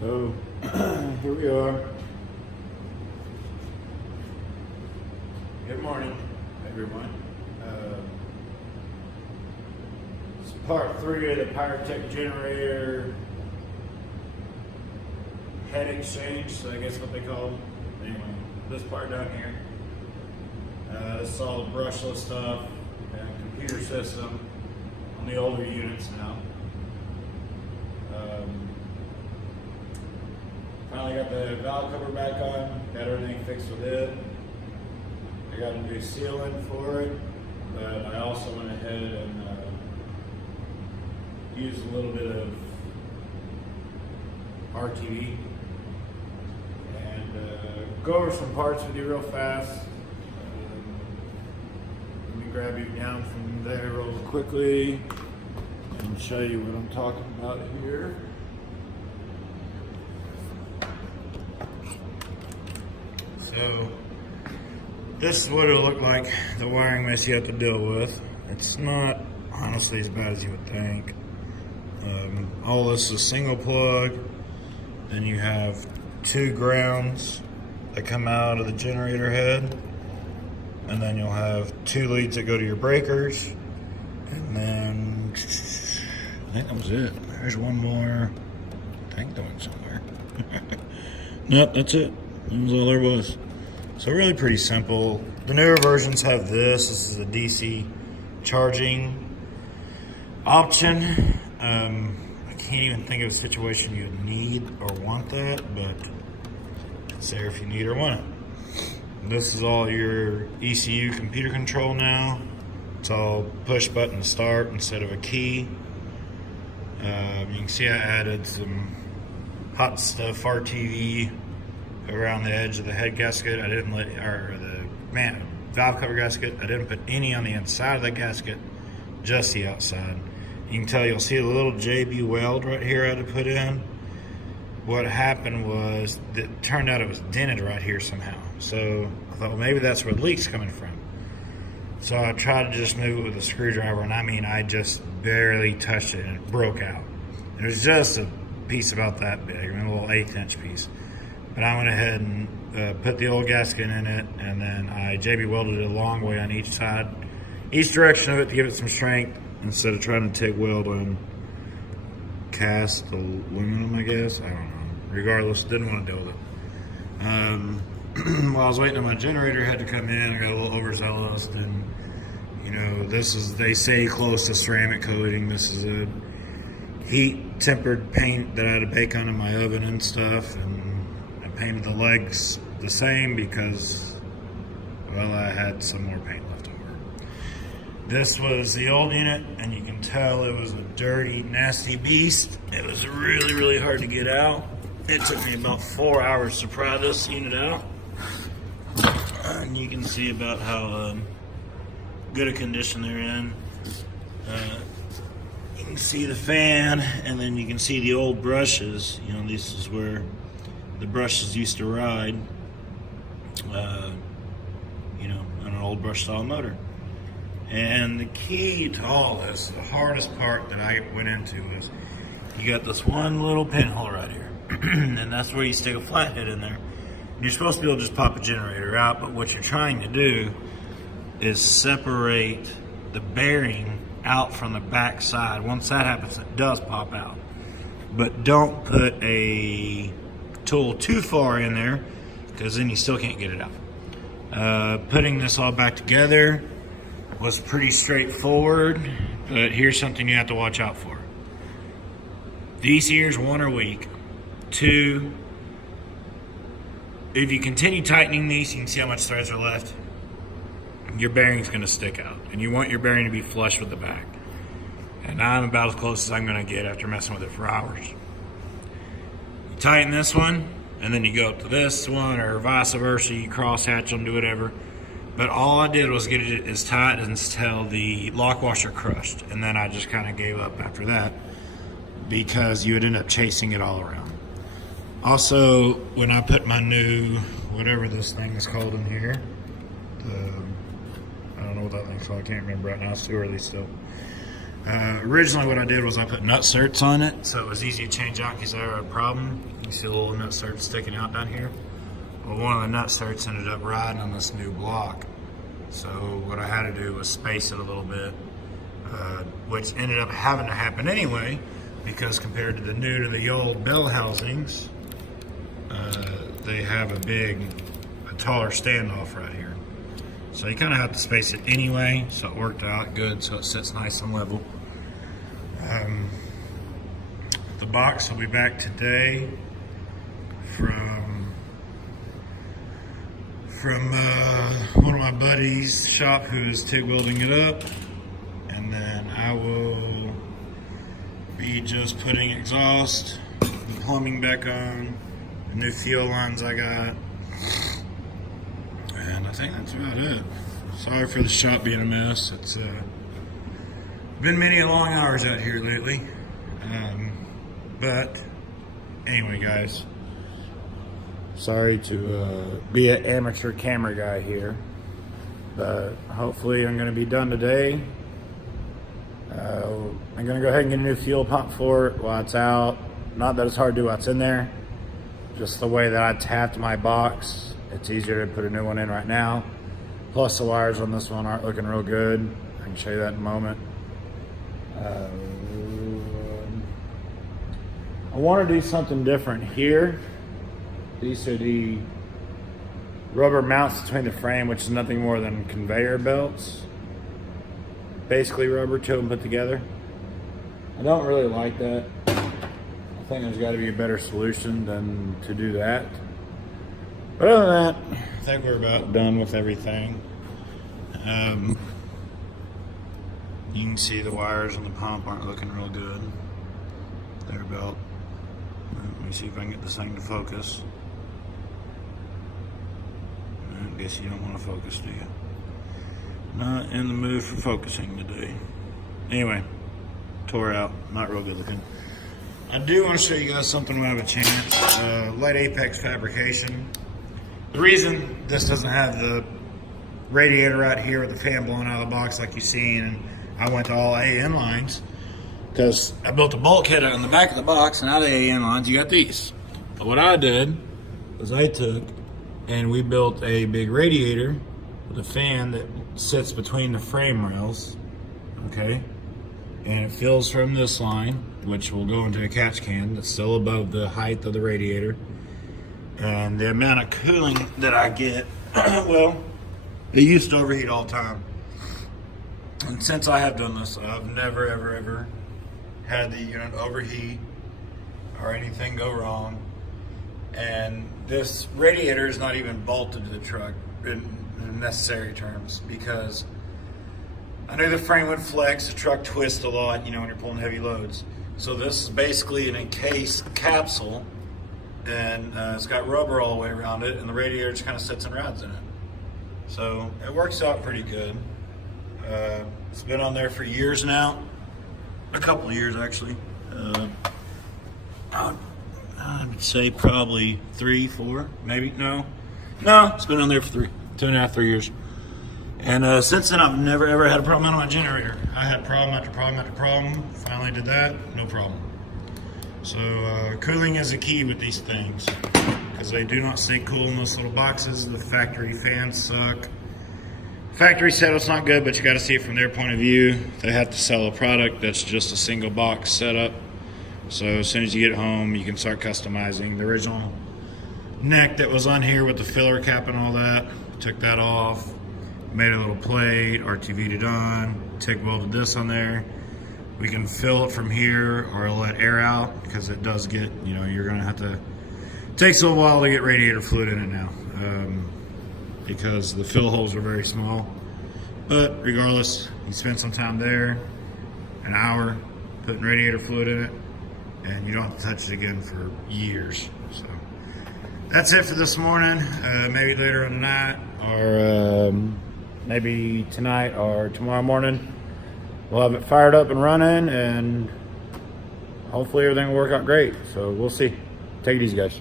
So here we are. Good morning, everyone. It's part 3 of the Powertech generator head exchange, so I guess what they call them. Anyway, this part down here. This is all the brushless stuff and computer system on the older units now. Finally got the valve cover back on, got everything fixed with it. I got a new sealant for it, but I also went ahead and used a little bit of RTV and go over some parts with you real fast. Let me grab you down from there real quickly and show you what I'm talking about here. So this is what it'll look like, the wiring mess you have to deal with. It's not honestly as bad as you would think. All this is single plug. Then you have 2 grounds that come out of the generator head. And then you'll have 2 leads that go to your breakers. And then I think that was it. There's one more. I think that went somewhere. Nope, that's it. That was all there was. So really pretty simple. The newer versions have this. This is a DC charging option. I can't even think of a situation you'd need or want that, but it's there if you need or want it. This is all your ECU computer control now. It's all push button start instead of a key. You can see I added some hot stuff RTV around the edge of the head gasket. I didn't let, or the valve cover gasket. I didn't put any on the inside of the gasket, just the outside. You can tell, you'll see a little JB weld right here I had to put in. What happened was, it turned out it was dented right here somehow. So I thought, well, maybe that's where the leak's coming from. So I tried to just move it with a screwdriver, and I mean, I just barely touched it and it broke out. It was just a piece about that big, a little 1/8 inch piece. But I went ahead and put the old gasket in it, and then I JB welded it a long way on each side, each direction of it to give it some strength, instead of trying to take weld on cast aluminum, I guess. I don't know. Regardless, didn't want to deal with it. While I was waiting on my generator head to come in, I got a little overzealous, and you know, this is, they say, close to ceramic coating. This is a heat tempered paint that I had to bake on in my oven and stuff, and I painted the legs the same because, well, I had some more paint left over. This was the old unit, and you can tell it was a dirty, nasty beast. It was really, really hard to get out. It took me about 4 hours to pry this unit out. And you can see about how good a condition they're in. You can see the fan, and then you can see the old brushes. You know, this is where the brushes used to ride, you know, on an old brush style motor. And the key to all this, the hardest part that I went into, is you got this one little pinhole right here. And that's where you stick a flathead in there. You're supposed to be able to just pop a generator out, but what you're trying to do is separate the bearing out from the back side. Once that happens, it does pop out. But don't put a tool too far in there, because then you still can't get it out. Putting this all back together was pretty straightforward, but here's something you have to watch out for. These ears, 1, are weak. 2, if you continue tightening these, you can see how much threads are left. Your bearing's going to stick out, and you want your bearing to be flush with the back. And I'm about as close as I'm going to get after messing with it for hours. You tighten this one, and then you go up to this one, or vice versa. You cross hatch them, do whatever. But all I did was get it as tight until the lock washer crushed, and then I just kind of gave up after that, because you would end up chasing it all around. Also, when I put my new, whatever this thing is called in here, I don't know what that thing's called, I can't remember right now, it's too early still. Originally what I did was I put nut certs on it so it was easy to change out in case I ever had a problem. You can see a little nut cert sticking out down here. Well, one of the nut certs ended up riding on this new block. So what I had to do was space it a little bit, which ended up having to happen anyway, because compared to the new to the old bell housings, they have a taller standoff right here. So you kind of have to space it anyway, so it worked out good, so it sits nice and level. The box will be back today from one of my buddies' shop who's TIG welding it up, and then I will be just putting exhaust, the plumbing back on, the new fuel lines I got, and I think that's about it. Sorry for the shop being a mess. It's been many long hours out here lately, but anyway, guys. Sorry to be an amateur camera guy here, but hopefully I'm going to be done today. I'm going to go ahead and get a new fuel pump for it while it's out. Not that it's hard to do what's in there, just the way that I tapped my box, it's easier to put a new one in right now. Plus the wires on this one aren't looking real good. I can show you that in a moment. I want to do something different here. These are the rubber mounts between the frame, which is nothing more than conveyor belts. Basically rubber, two of them put together. I don't really like that. I think there's got to be a better solution than to do that. But other than that, I think we're about done with everything. You can see the wires on the pump aren't looking real good. They're about, let me see if I can get this thing to focus. I guess you don't want to focus, do you? Not in the mood for focusing today. Anyway, tore out, not real good looking. I do want to show you guys something when I have a chance. Light Apex fabrication. The reason this doesn't have the radiator right here with the fan blowing out of the box like you've seen, and I went to all AN lines, because I built a bulkhead on the back of the box, and out of AN lines you got these. But what I did was I took and we built a big radiator with a fan that sits between the frame rails, okay? And it fills from this line, which will go into a catch can that's still above the height of the radiator. And the amount of cooling that I get, well, it used to overheat all the time. And since I have done this, I've never, ever, ever had the unit overheat or anything go wrong. And this radiator is not even bolted to the truck in necessary terms, because I knew the frame would flex, the truck twists a lot, you know, when you're pulling heavy loads. So this is basically an encased capsule, and it's got rubber all the way around it, and the radiator just kind of sits and rides in it. So it works out pretty good. It's been on there for years now, a couple of years actually. I would say probably 3, 4, maybe. No, it's been on there for 2.5, 3 years. And since then, I've never ever had a problem on my generator. I had problem after problem after problem. Finally did that, no problem. So cooling is a key with these things, because they do not stay cool in those little boxes. The factory fans suck. Factory setup's not good, but you got to see it from their point of view. They have to sell a product that's just a single box setup. So as soon as you get home, you can start customizing. The original neck that was on here with the filler cap and all that, took that off, made a little plate, RTV'd it on, TIG welded this on there. We can fill it from here or let air out, because it does get, you know, you're gonna have to, it takes a while to get radiator fluid in it now, because the fill holes are very small. But regardless, you spend some time there, an hour, putting radiator fluid in it, and you don't have to touch it again for years. So that's it for this morning. Maybe later in the night, or maybe tonight or tomorrow morning, we'll have it fired up and running, and hopefully everything will work out great. So we'll see. Take it easy, guys.